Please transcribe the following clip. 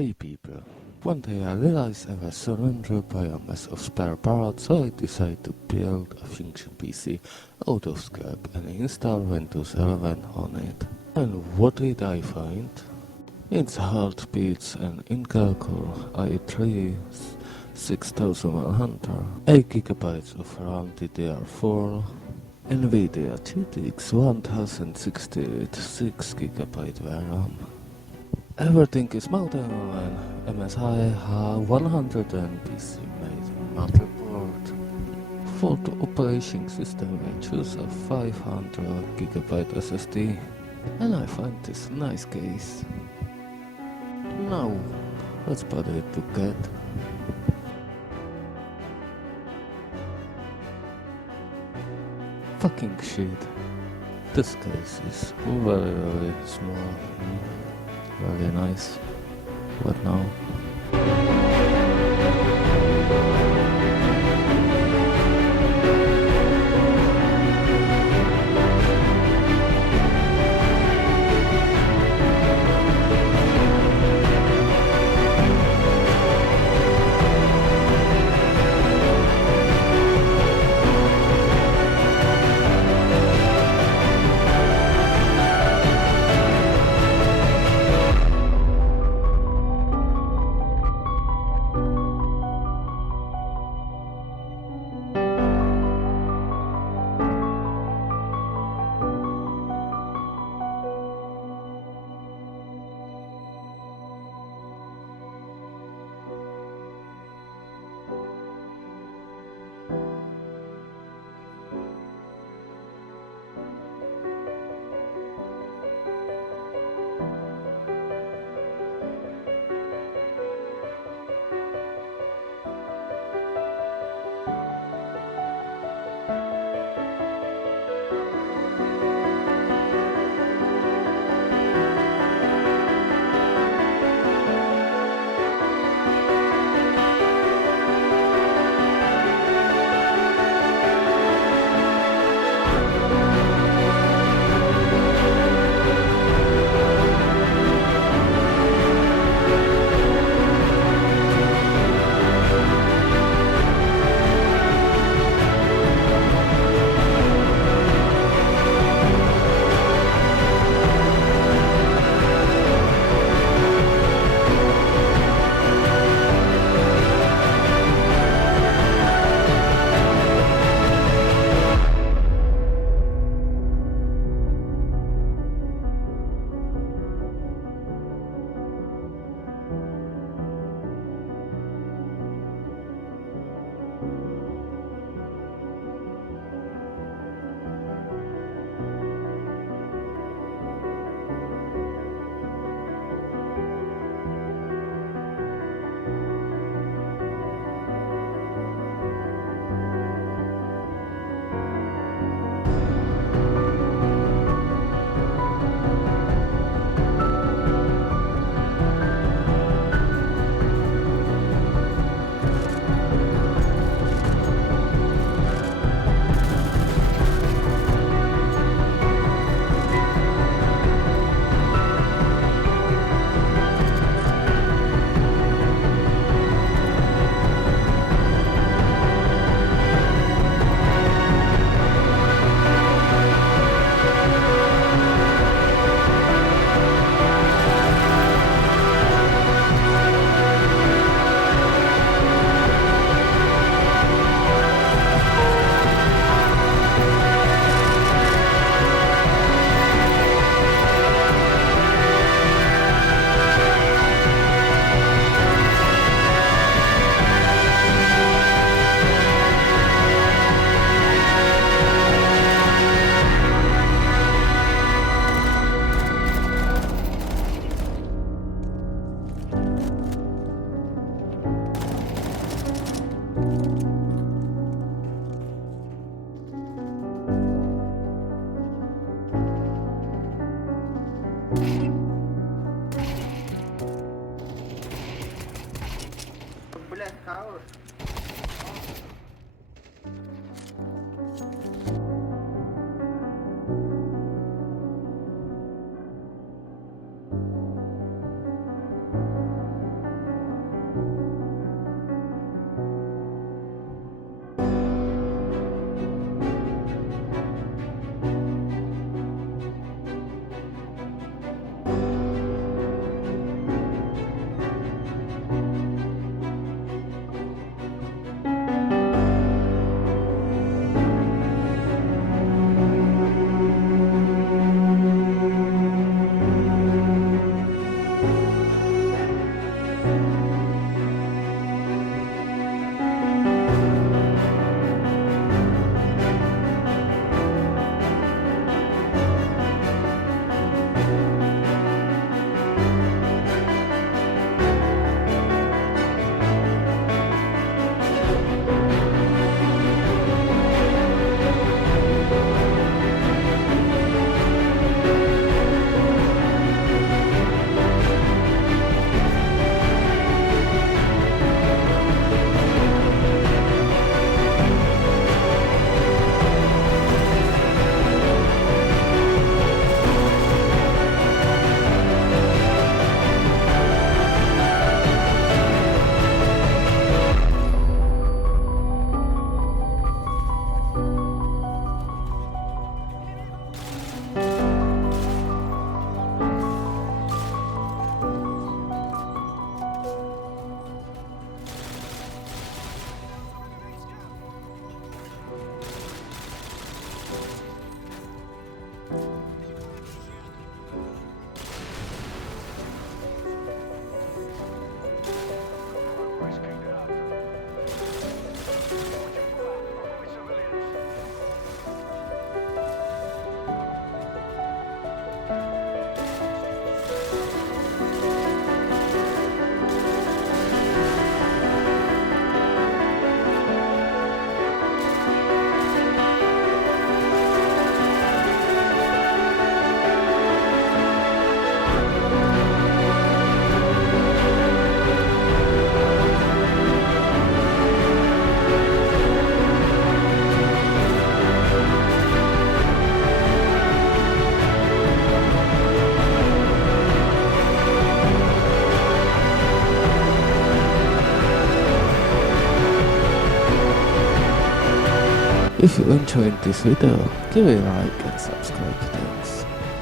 Hey people, one day I realized I was surrounded by a mess of spare parts, so I decided to build a function PC out of scrap and install Windows 11 on it. And what did I find? It's Heartbeats and Intel Core i3 6100, 8GB of RAM DDR4, NVIDIA GTX 1068 6GB RAM. Everything is mounted on an MSI 100 PC made motherboard. For the operating system I choose a 500GB SSD, and I find this nice case. Now, let's put it together. Fucking shit. This case is very small. Very nice. What now? If you enjoyed this video, give it a like and subscribe. Thanks.